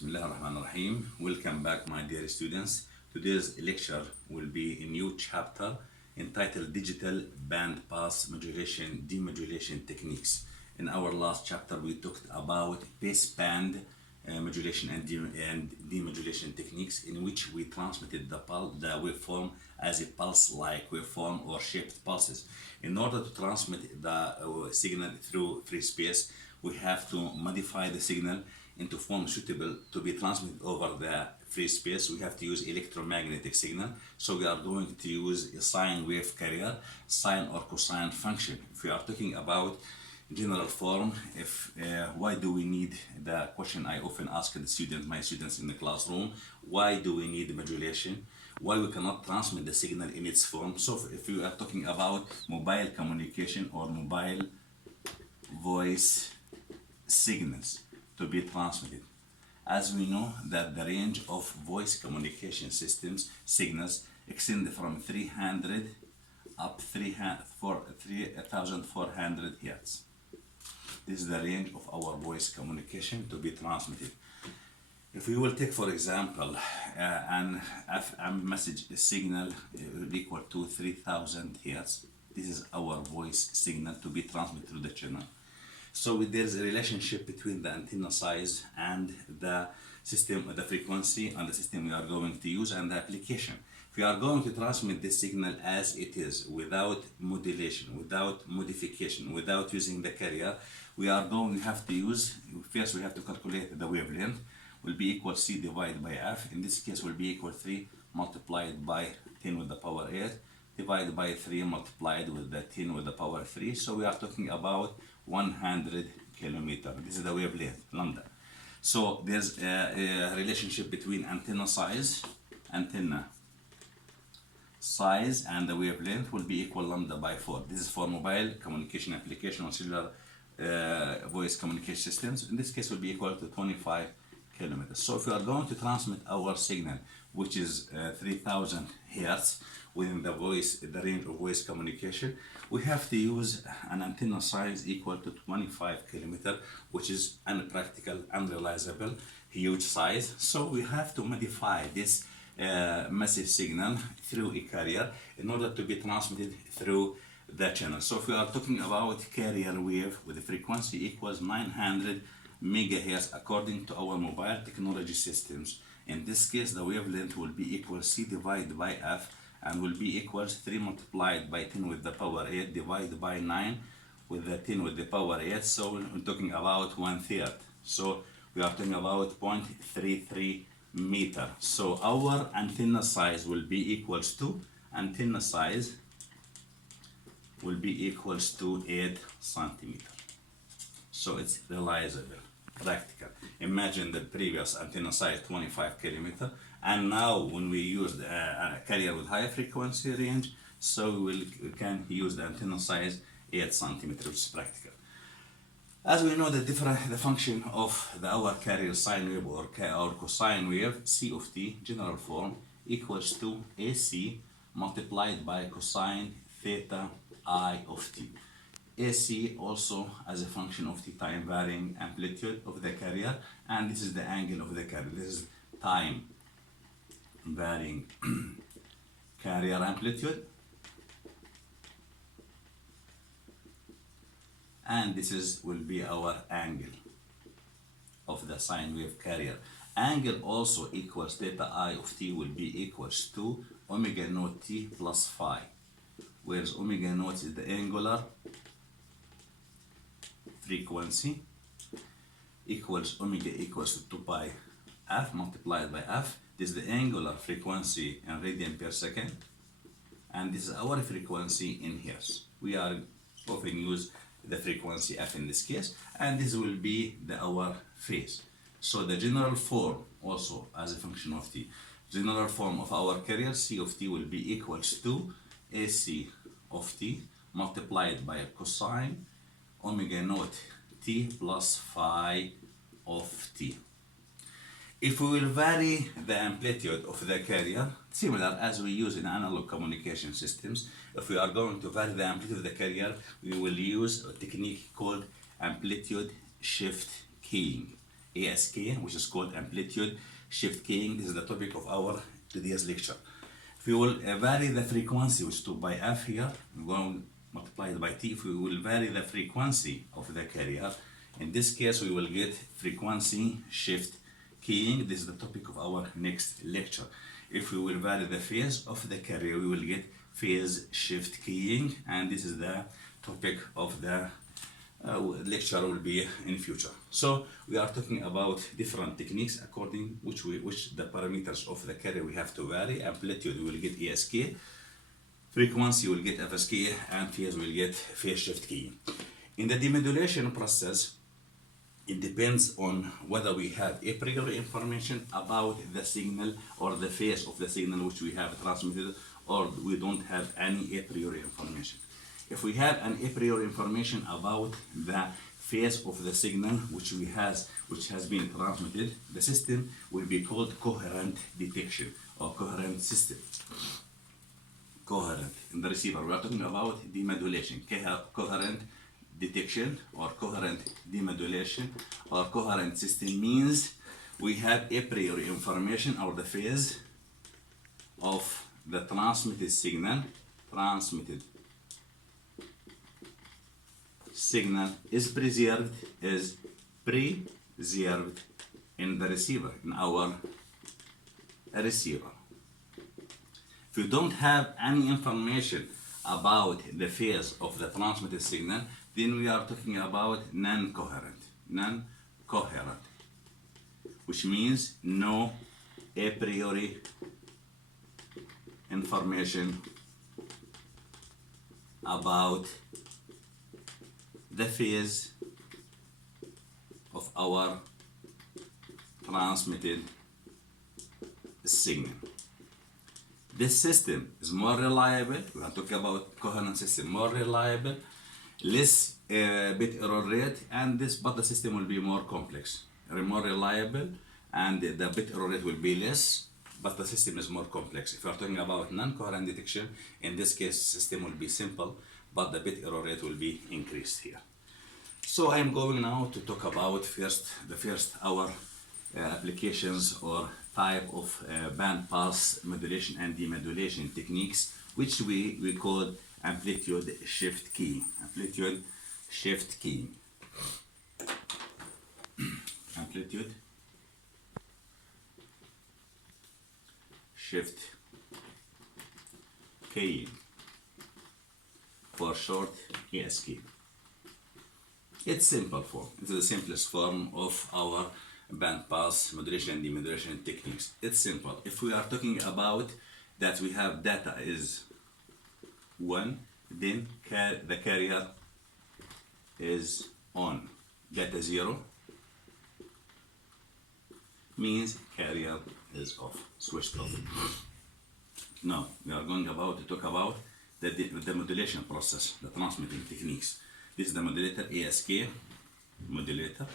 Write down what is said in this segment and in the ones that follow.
Bismillah ar-Rahman ar-Rahim. Welcome back, my dear students. Today's lecture will be a new chapter entitled Digital Bandpass Modulation Demodulation Techniques. In our last chapter, we talked about baseband modulation and demodulation techniques, in which we transmitted the waveform as a pulse-like waveform or shaped pulses. In order to transmit the signal through free space, we have to modify the signal into form suitable to be transmitted over the free space. We have to use electromagnetic signal. So we are going to use a sine wave carrier, sine or cosine function. If we are talking about general form, why do we need, the question I often ask my students in the classroom, why do we need modulation? Why we cannot transmit the signal in its form? So if we are talking about mobile communication or mobile voice signals to be transmitted, as we know that the range of voice communication systems signals extend from 300 up 3,400 Hertz. This is the range of our voice communication to be transmitted. If we will take, for example, an FM message signal equal to 3,000 Hertz, this is our voice signal to be transmitted through the channel. So there's a relationship between the antenna size and the system, the frequency and the system we are going to use and the application. If we are going to transmit this signal as it is, without modulation, without modification, without using the carrier, we have to use, first we have to calculate the wavelength, will be equal C divided by F. In this case will be equal 3 multiplied by 10 with the power 8 divided by 3 multiplied with the 10 with the power 3. So we are talking about 100 kilometer. This is the wavelength, lambda. So there's a relationship between antenna size and the wavelength will be equal lambda by 4. This is for mobile communication application or cellular voice communication systems. In this case will be equal to 25 kilometers. So if we are going to transmit our signal, which is 3,000 Hertz, within the range of voice communication, we have to use an antenna size equal to 25 kilometer, which is unpractical, unrealizable, huge size. So we have to modify this massive signal through a carrier in order to be transmitted through the channel. So if we are talking about carrier wave with a frequency equals 900 megahertz according to our mobile technology systems, in this case the wavelength will be equal C divided by F, and will be equals 3 multiplied by 10 with the power 8 divided by 9 with the 10 with the power 8. So we're talking about 1/3. So we are talking about 0.33 meter. So our antenna size will be equals to 8 centimeter. So it's realizable, practical. Imagine the previous antenna size 25 kilometer, and now when we use a carrier with high frequency range, so we can use the antenna size 8 centimeters, which is practical. As we know, the function of our carrier sine wave or cosine wave, C of t, general form, equals to AC multiplied by cosine theta I of t. AC also as a function of the time varying amplitude of the carrier, and this is the angle of the carrier. This is time varying carrier amplitude, and this will be our angle of the sine wave carrier. Angle also equals theta I of t will be equals to omega naught t plus phi, whereas omega naught is the angular frequency, equals omega equals to 2 pi f multiplied by f. This is the angular frequency in radian per second, and this is our frequency in hertz. We are often use the frequency f in this case, and this will be our phase. So the general form also as a function of t, general form of our carrier C of t will be equals to AC of t multiplied by cosine omega naught t plus phi of t. If we will vary the amplitude of the carrier, similar as we use in analog communication systems, if we are going to vary the amplitude of the carrier, we will use a technique called amplitude shift keying. ASK, which is called amplitude shift keying. This is the topic of our today's lecture. If we will vary the frequency, which is 2 by f here, we're going to multiply it by t. If we will vary the frequency of the carrier, in this case we will get frequency shift keying. This is the topic of our next lecture. If we will vary the phase of the carrier, we will get phase shift keying, and this is the topic of the lecture will be in future. So we are talking about different techniques according which the parameters of the carrier we have to vary. Amplitude we will get ASK, frequency will get FSK, and phase will get phase shift keying. In the demodulation process, it depends on whether we have a priori information about the signal or the phase of the signal which we have transmitted, or we don't have any a priori information. If we have an a priori information about the phase of the signal which has been transmitted, the system will be called coherent detection or coherent system. Coherent in the receiver. We are talking about demodulation, coherent detection or coherent demodulation or coherent system means we have a priori information or the phase of the transmitted signal. Transmitted signal is preserved in the receiver, in our receiver. If you don't have any information about the phase of the transmitted signal, then we are talking about non-coherent, which means no a priori information about the phase of our transmitted signal. This system is more reliable. We are talking about coherent system, more reliable, less bit error rate, but the system will be more complex, more reliable, and the bit error rate will be less, but the system is more complex. If you are talking about non-coherent detection, in this case, system will be simple, but the bit error rate will be increased here. So I am going now to talk about the first our applications or type of bandpass modulation and demodulation techniques, which we call amplitude shift keying. Amplitude shift keying. Amplitude shift keying, for short ASK. It's simple form. It's the simplest form of our bandpass modulation and demodulation techniques. It's simple. If we are talking about that we have data is 1, then the carrier is on. Data 0 means carrier is off, switched off. Now we are going to talk about the modulation process, the transmitting techniques. This is the modulator, ASK modulator.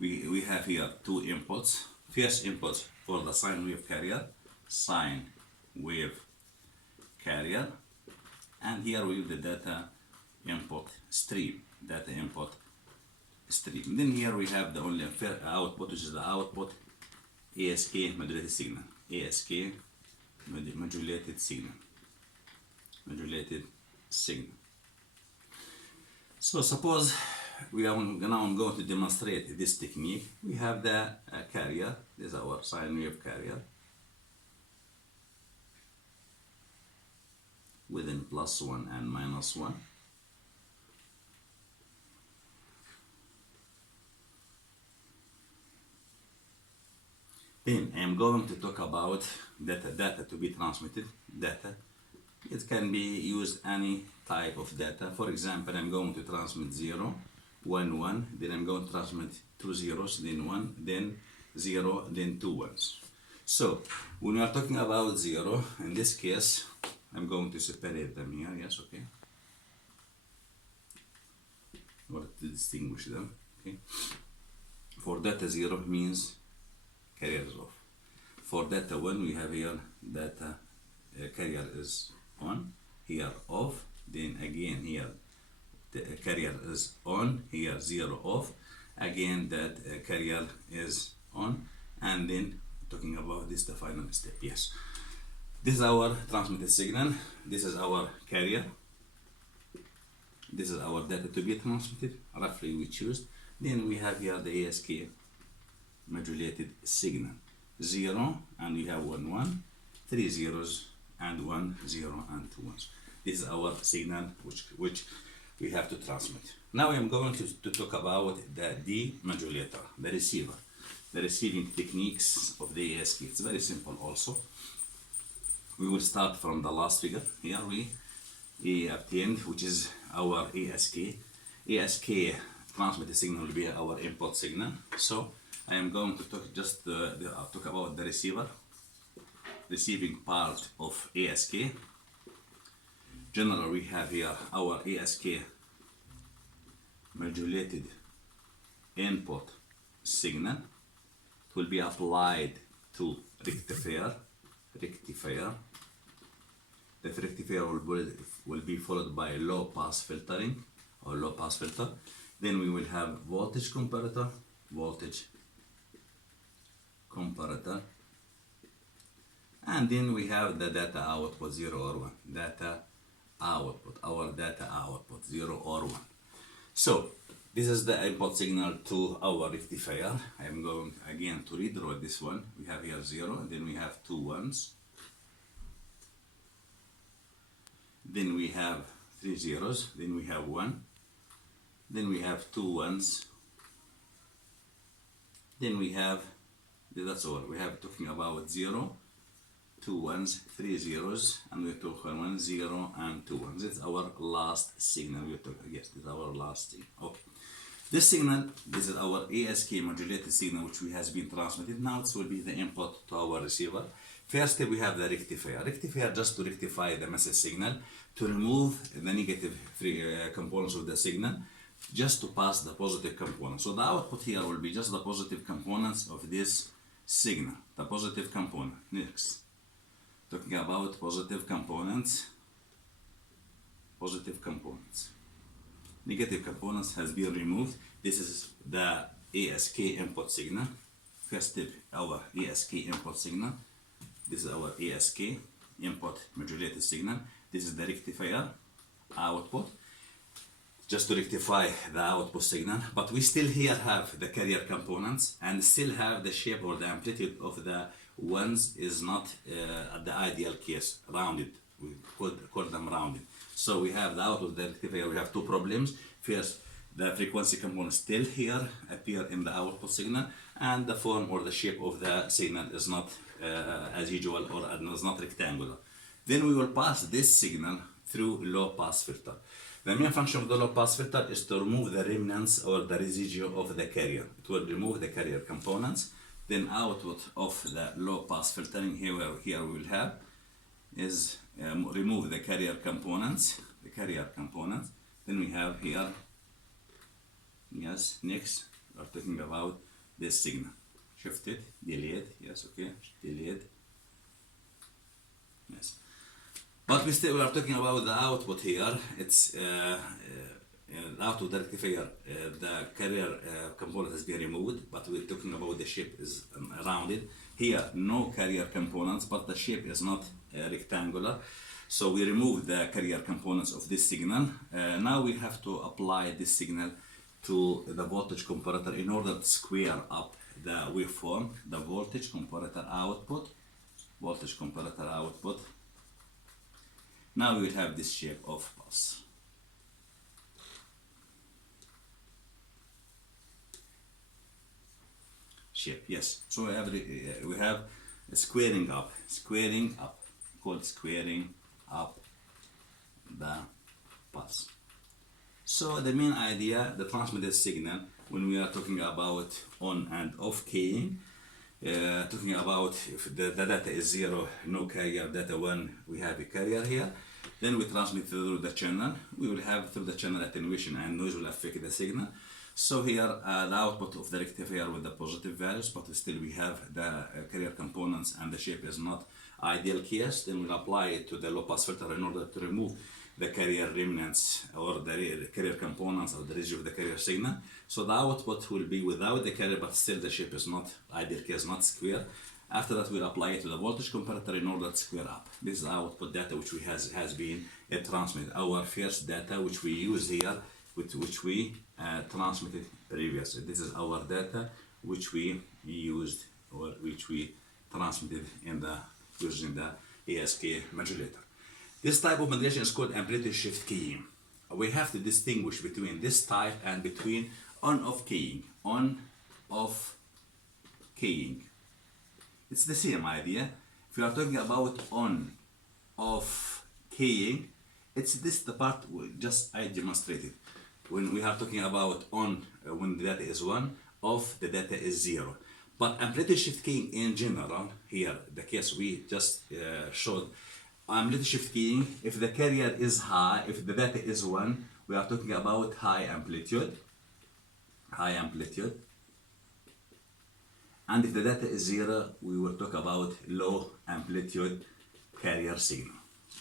We have here two inputs. First input for the sine wave carrier, and here we have the data input stream, Then here we have the only output, which is the output ASK modulated signal, modulated signal. So suppose we are now going to demonstrate this technique. We have the carrier. This is our sine wave carrier within +1 and -1. Then I am going to talk about data to be transmitted. Data. It can be used any type of data. For example, I'm going to transmit 0, 1, 1, then I'm going to transmit 2 zeros, then 1, then 0, then 2 ones. So when we are talking about 0, in this case, I'm going to separate them here, yes, okay. Or to distinguish them, okay. For data 0 means carrier is off. For data 1, we have here data carrier is on, here off, then again here carrier is on, here 0 off, again that carrier is on, and then talking about this the final step. Yes, this is our transmitted signal, this is our carrier, this is our data to be transmitted, roughly we choose. Then we have here the ASK modulated signal, 0 and we have 1 1, 3 zeros and 1 0 and 2 ones. This is our signal which we have to transmit. Now I am going to talk about the demodulator, the receiver, the receiving techniques of the ASK. It's very simple also. We will start from the last figure. Here we obtained, which is our ASK. ASK transmitted signal will be our input signal. So I am going to talk talk about the receiver, receiving part of ASK. Generally, we have here our ASK modulated input signal. It will be applied to rectifier. The rectifier will be followed by low pass filtering or low pass filter. Then we will have voltage comparator, and then we have the data output 0 or 1, data output, our data output 0 or 1. So this is the input signal to our rectifier. I am going again to redraw this one. We have here 0, and then we have 2 ones, then we have 3 zeros, then we have 1, then we have 2 ones, then we have, that's all. We have talking about 0, 2 ones, 3 zeros, and we're talking 1 0 and 2 ones. It's our last signal. We're talking, yes, this is our last signal. Okay. This signal, this is our ASK modulated signal, which has been transmitted. Now it will be the input to our receiver. First we have the rectifier. Rectifier just to rectify the message signal, to remove the negative components of the signal, just to pass the positive components. So the output here will be just the positive components of this signal, the positive component. Next, talking about positive components. Negative components has been removed. This is the ASK input signal. First step, our ASK input signal. This is our ASK input modulated signal. This is the rectifier output, just to rectify the output signal. But we still here have the carrier components and still have the shape or the amplitude of the ones is not at the ideal case, rounded. We call them rounded. So we have the output of the rectifier, we have 2 problems. First, the frequency component still here appear in the output signal, and the form or the shape of the signal is not as usual, or is not rectangular. Then we will pass this signal through low pass filter. The main function of the low pass filter is to remove the remnants or the residue of the carrier. It will remove the carrier components. Then output of the low pass filtering here we will have is remove the carrier components. Then we have here, yes, next we are talking about this signal. Shifted, delayed, yes, okay, delayed, yes. But we still are talking about the output here. It's the output of the rectifier, the carrier component has been removed, but we're talking about the shape is rounded. Here, no carrier components, but the shape is not rectangular. So we remove the carrier components of this signal. Now we have to apply this signal to the voltage comparator in order to square up the waveform, the voltage comparator output. Now we will have this shape of pulse. Shape, yes. So we have a squaring up, called squaring up the pulse. So the main idea, the transmitted signal, when we are talking about on and off keying, talking about if the data is 0, no carrier, data 1, we have a carrier here. Then we transmit through the channel. We will have through the channel attenuation and noise will affect the signal. So here the output of the rectifier with the positive values, but still we have the carrier components and the shape is not ideal case. Then we'll apply it to the low pass filter in order to remove the carrier remnants or the carrier components or the residue of the carrier signal. So the output will be without the carrier, but still the shape is not, ideal case, not square. After that, we'll apply it to the voltage comparator in order to square up. This is output data which has been transmitted. Our first data which we use here, which we transmitted previously. This is our data which we used or which we transmitted in the using the ASK modulator. This type of modulation is called amplitude shift keying. We have to distinguish between this type and between on-off keying. On-off keying. It's the same idea. If you are talking about on-off keying, it's this the part just I demonstrated. When we are talking about on, when the data is 1, off the data is 0. But amplitude shift keying in general, here the case we just showed, amplitude shift keying, if the carrier is high, if the data is 1, we are talking about high amplitude. And if the data is 0, we will talk about low amplitude carrier signal.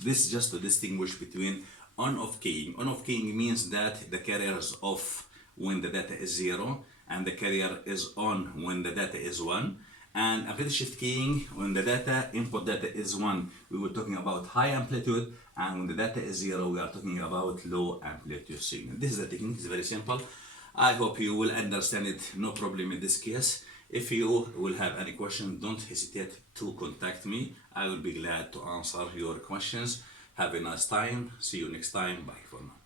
This is just to distinguish between on-off keying. On-off keying means that the carrier is off when the data is 0 and the carrier is on when the data is 1. And amplitude shift keying, when the data, input data is 1, we were talking about high amplitude, and when the data is 0, we are talking about low amplitude signal. This is the technique, it's very simple. I hope you will understand it, no problem in this case. If you will have any questions, don't hesitate to contact me. I will be glad to answer your questions. Have a nice time. See you next time. Bye for now.